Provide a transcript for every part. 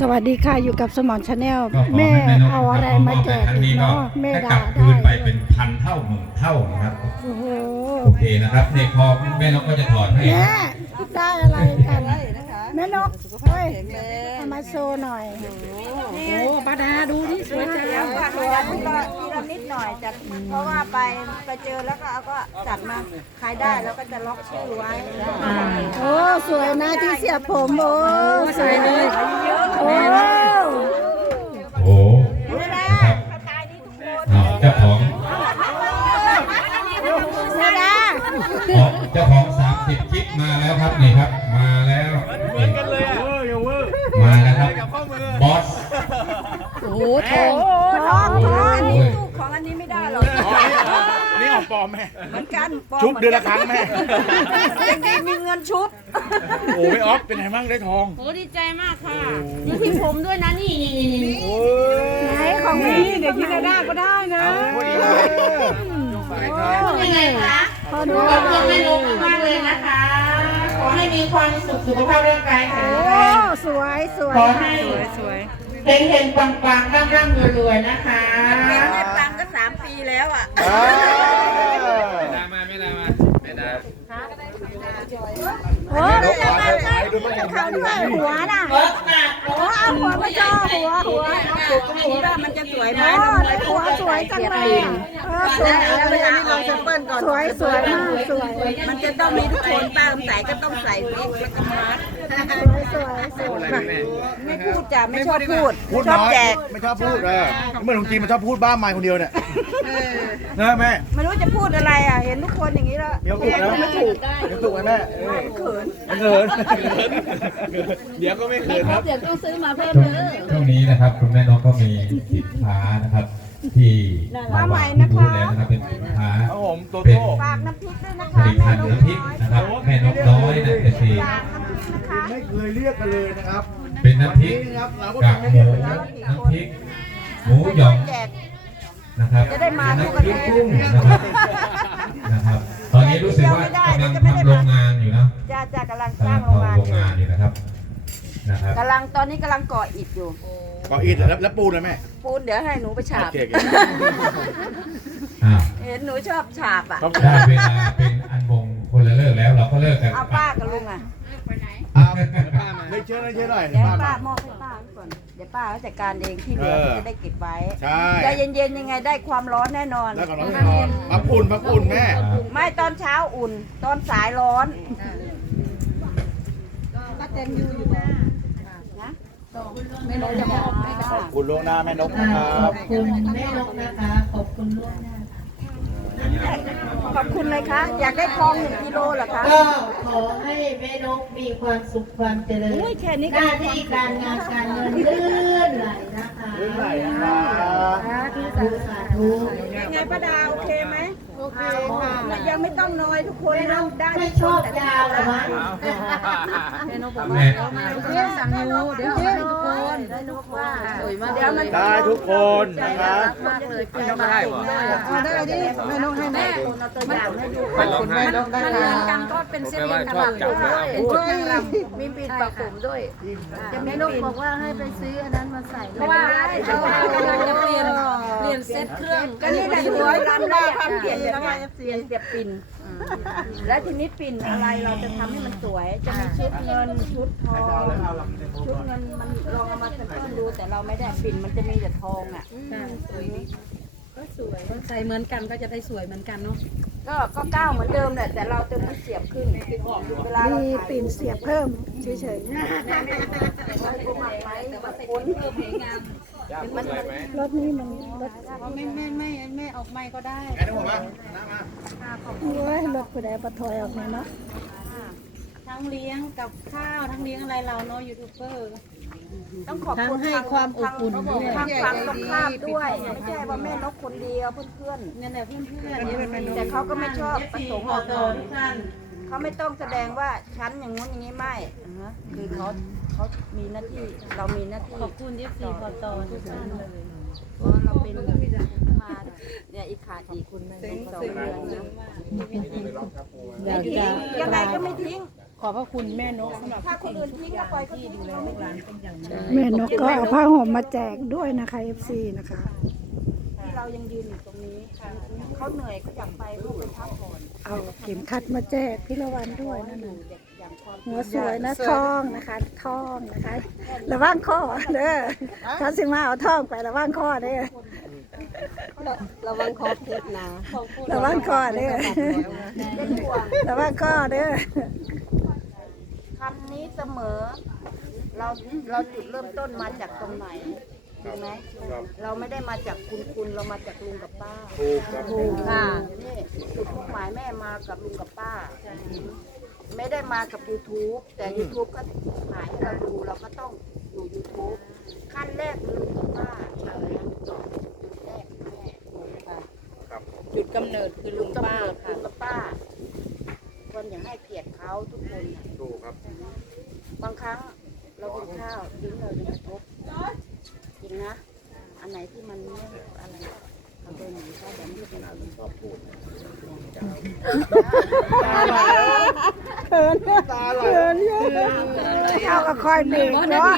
สวัสดีค่ะอยู่กับสมอนชาแนลก็ขอแม่ให้แม่นกเอาอะไรมาแจกครั้งอีนี้กก็เนาะแม่ให้กด่าลับคืนไปได้เป็นพันเท่าหมื่นเท่านะครับ โอ้โหโอเคนะครับเนี่ยพอแม่นกก็จะถอดให้แม่ได้อะไรกั นแม่นกเฮ้ยเอามาโชว์หน่อยโอ้ป้าดาดูที่สวยจังเดี๋ยวก่อนเดี๋ยวทีละทีละนิดหน่อยจากเพราะว่าไปไปเจอแล้วก็เอาก็จัดมาใครได้แล้วก็จะล็อกชื่อไว้โอ้สวยนะที่เสียบผมโอ้สวยเลยโอ้ บอสโอ้โหทองท้องท้องอันนี้โอ้ยลูกของอันนี้ไม่ได้หรอกนี่ของปลอมแม่เหมือนกันปลมชุบเดือนละครั้งแม่ยังดีมีเงินชุบโอ้ไม่ออฟเป็นไงบ้างได้ทองโหดีใจมากค่ะนี่ที่ผมด้วยนะนี่นี่นี่นี่โอ้ไหนของแม่เดี๋ยวยินได้ก็ได้นะพอดีเลยยังไงคะพอดูขอบคุณแม่นกมากเลยนะคะ ขอให้มีความสุขสุขภาพร่างกายแข็งโอ้แรงสวยสวยขอให้เฮงเฮงปังปังร่ำร่ำรวยๆนะคะแม่ตังก็สามปีแล้วอะโอ้เขาด้วยหัวน่ะรถหนักรโอ้ถเอาหัวมาจ่อหัวหัว คิดว่ามันจะสวยไหมโอ้หัวสวยจังเลยเออสวยแล้วเวลาเอาแซมเปิลก่อนสวยสวยมากสวย มันจะต้องมีทุกคนป้าใส่ก็ต้องใส่วิกแล้วก็มาร์คสวยสวยสวยไม่พูดจ้ะไม่ชอบพูด พูดชอบน้อยแจก ไม่ชอบพูดเออเหมื่อนของจีนมันชอบพูดบ้าไม้คนเดียวเนี่ย นะแม่ ไม่รู้จะพูดอะไรอะ เห็นทุกคนอย่างนี้แล้วเดี๋ยวถูกนะไม่ถูกเดี๋ยวถูกไหมแม่เออเขินไม่เขินเดี๋ยวก็ไม่เขินครับ เดี๋ยวต้องซื้อมาเพิ่มช่วงเด้อช่วงนี้นะครับ คุณแม่นกก็มีสินค้านะครับ ที่มาฝากผู้รู้แล้วนะครับเป็นสินค้าครับผมโตเป็นโต้ฝากน้ำพริกด้วยนะผคะลิตภัณฑ์น้ำพริกนะครับแม่นกน้อยนะเป็นสีฝากน้ำพริกนะคะไม่เคยเรียกกันเลยนะครับ เป็นน้ำพริกวันนี้นะครับเราก็กากทำให้หมูเรียกเลยนะน้ำพริกหมูหยองแจก นะครับจะได้มาน้ำพริกกุ้งนะครับนะครับ ตอนนี้รู้สึกว่ากำลังทำโรงงานอยู่นะจ้าจ้ากำลังสกำร้าลังงโรงงานทำโรงงานอยู่นะครับนะครับกำลังตอนนี้กำลังก่ออิฐอยู่ก่ออิฐแล้วแล้วปูนนะแม่ปูนเดี๋ยวให้หนูไปฉาโอบเคโอเคอ้าวเห็นหนูชอบฉาบอะครับได้เวลาเป็นอันมงคนละเลิกแล้วเราก็เลิกกันเอาป้ากับลุงอะอ่า ไม่เชื่อไม่เชื่อหน่อยเดี๋ยวให้ป้าป้ามอบให้ป้าก่อน เดี๋ยวป้าเขาจัดการเองที่เหลือเออจะได้เก็บไว้ใช่ใจเย็นๆยังไงได้ความร้อนแน่นอน แล้วก่อนน้องนอนพักอุ่นพักอุ่นแม่ ไม่ตอนเช้าอุ่น ตอนสายร้อนอุ่นลวงหน้าแม่นกนะครับคุณแม่นกนะคะ ขอบคุณล่วงหน้า ขอบคุณเลยคะอยากได้ทองหนึ่งกิโลเหรอคะ ก็ขอให้แม่นกมีความสุขความเจริญอุ้ยแค่นี้หก็น้าที่การงานการเงินลื่นไหลนะคะลื่นไหลนะครับ สาธุสาธุยังไงป้าดาโอเคไหม โอเคค่ะยังไม่ต้องน้อยทุกคนนะได้ไม่ชอบยาวเหรอวะแม่เดี๋ยวสั่งยูเดี๋ยวให้ทุกคนได้ทุกว่าเดี๋ยวมันได้ทุกคนนะครับมากเลยจะมาได้ได้ดิแม่น้องให้แม่คนเอาตัวอย่างให้ดูไปร้องไห้มันเหมือนกันก็เป็นเส้นเลือดกระหล่ำด้วยมีปิดปากผมด้วยจะมีลูกบอกว่าให้ไปซื้ออันนั้นมาใส่เพราะว่าเขากำลังจะเปลี่ยน เปลี่ยนเซ็ตเครื่องก็นี่แหละสวยรำได้ทำเปลี่ยนแล้วก็เปลี่ยนเปลี่ยนปิ่นและทีนี้ปิ่นอะไรเราจะทำให้มันสวย จะมีชุดเงินชุดทองชุดเงินมันลองเอามาเซ็นดูแต่เราไม่ได้ปิ่นมันจะมีแต่ทองอะใส่เหมือนกันก็จะได้สวยเหมือนกันเนาะก็ก็ก้าวเหมือนเดิมแหละแต่เราจะไม่เสียบขึ้นเวลาเรามีถ่ายปิ่นเสียบเพิ่มเฉยเขาหมักไหมบางคนมั นรถนี้มันรถไม่ไม่ไม่ไม่ออกไม่ก็ได้ไอ้น้องผมมาน้ำมาโอ้ยรถผู้ใดปะถอยออกมาเนาะทั้งเลี้ยงกับข้าวทั้งเลี้ยงอะไรเราเนาะยูทูบเบอร์ต้องขอบคุณให้ความอบอุ่นด้วยทางฝั่งตรงข้ามด้วย ไม่ใช่ว่าแม่นกคนเดียวเพื่อนๆเนี่ยเพื่อนเพื่อนๆแต่เขาก็ไม่ชอบประสงค์ออกตนอนเขาไม่ต้องแสดงว่าฉันอย่างงู้นอย่างนี้ไม่คือเขา เขามีหน้าที่เรามีหน้าที่ขอบคุณที่ซีพอต่อทุกท่านเลยเพราะเราเป็นมาเนี่ยอีกขาดอีกคุณสองเดือนนะอยากไม่ทิ้จะงยังไงก็ไม่ทิ้ง ขอบพระคุณแม่นกสำหรับถ้าคนอื่นทิ้งไปก็ดูแลลูกหลานเป็นอย่างดีแม่นกก็เอาผ้าห่มมาแจกด้วยนะคะ FC นะคะ ที่เรายังยืนอยู่ตรงนี้เขาเหนื่อยก็อยากไปเพื่อไปพักผ่อนเอาเข็มขัดมาแจกพี่ละวันด้วยนั่นน่ะอย่างความ หัวสวยนะทองนะคะทองนะคะระว่างข้อเด้อถ้าสิมาเอาทองไประว่างข้อเด้อระวังคอเพชรนะระว่างข้อเด้อระว่างข้อเด้อคำนี้เสมอ เราเราจุดเริ่มต้นมาจากตรงไหนถูกไหมเราไม่ได้มาจากคุณคุณเรามาจากลุงกับป้าถูกครับถูกค่ะนี่จุดมุ่งหมายแม่มากับลุงกับป้า ไม่ได้มากับ YouTube แต่ YouTube ก็หมายให้เราดูเราก็ต้องดู YouTube ขั้นแรกคือลุงกับป้าเฉยจุดแรกแม่ค่ะครับจุดกำเนิดคือลุงป้าค่ะลุงกับป้า คนอย่าให้เกียรติเขาทุกคนน่ะถูกครับบางครั้งเรากินข้าวดิ้งเราจะกระทบจริงนะ อันไหนที่มันไม่อะไรเราเป็นอย่างนี้เขาแบบนี้เป็นเราชอบพูดเขินเขินอยู่เขาก็คอยเบรกเนาะ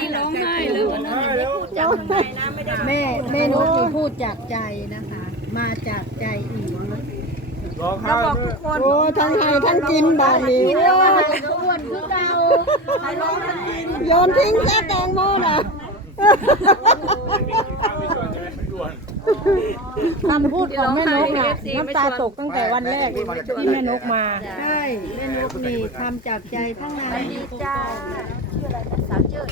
แม่แม่นกนี่พูดจากใจนะคะ มาจากใจอีกร้องไห้เราบอกทุกคนโอ้ทั้งให้ทั้งกินบาดนี้อ้วนคือเก่าโยนทิ้งแค่แตงโมน่ะ คำพูดของแม่นกน่ะน้ำตาตกตั้งแต่วันแรกที่แม่นกมา ใช่แม่นกนี่ทำจากใจทั้งนั้นดีจ้าชื่ออะไรนะสาวเจ้ย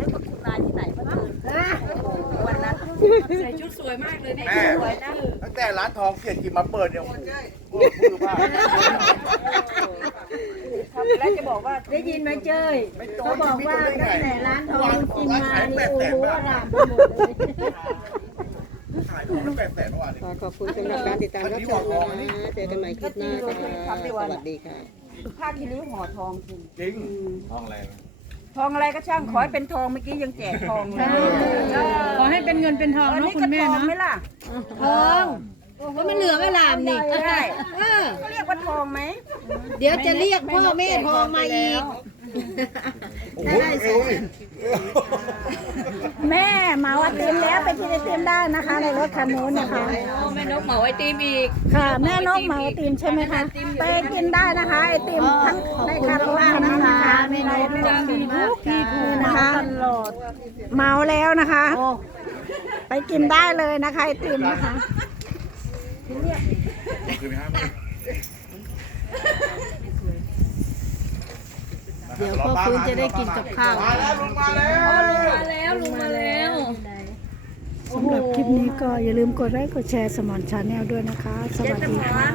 นึกว่าคุณนายที่ไหนเมื่อคืนวันนั้นใส่ชุดสวยมากเลยนี่แม่สวยนะตั้งแต่ร้านทองเกียรติกิมมาเปิดเนี่ยโอ้โหมือบ้า แล้วจะบอกว่าได้ยินไหมเจ้ยเขาบอกว่าได้ไงตั้งแต่ร้านทองกินมานี่โอ้โหอร่ามไปหมดเลยขายถูกตั้งแต่แสนเมื่อวานนี้ขอบคุณสำหรับการติดตามรับชมนะคะเจอกันใหม่คลิปหน้าค่ะสวัสดีค่ะผ้าคีริ้วห่อทองจริงจริงห้องอะไรทองอะไรก็ช่างขอให้เป็นทองเมื่อกี้ยังแจกทองเลยขอให้เป็นเงินเป็นทองอันเนาะนี้คุก็ณแม่ทองเนาะไหมล่ะทองก็มันเหลืองอร่ามนี่ใช่ ทองไหมเดี๋ยวจะเรียกพ่อแม่ทองมาอีก โอ้โหเอวนี่แม่เหมาไอติมแล้วไปกินไอติมได้นะคะ ในรถคันนู้นนะคะ แม่นกเหมาไอติมอีกค่ะ แม่นกเหมาไอติมใช่ไหมคะไปกินได้นะคะไอติมทั้งในคันรถคันนะคะแม่นกนี่นะคะเมาแล้วนะคะ ไปกินได้เลยนะคะไอติมนะคะ คือไหมครับ ดี๋ยวพ่อฟื้นจะได้กินกับข้าวมาแล้วลุงมาแล้วแล้วลุงมาแล้วสำหรับคลิปนี้ก็อย่าลืมกดไลค์กดแชร์สมอนชาแนลด้วยนะคะ สวัสดีค่ะ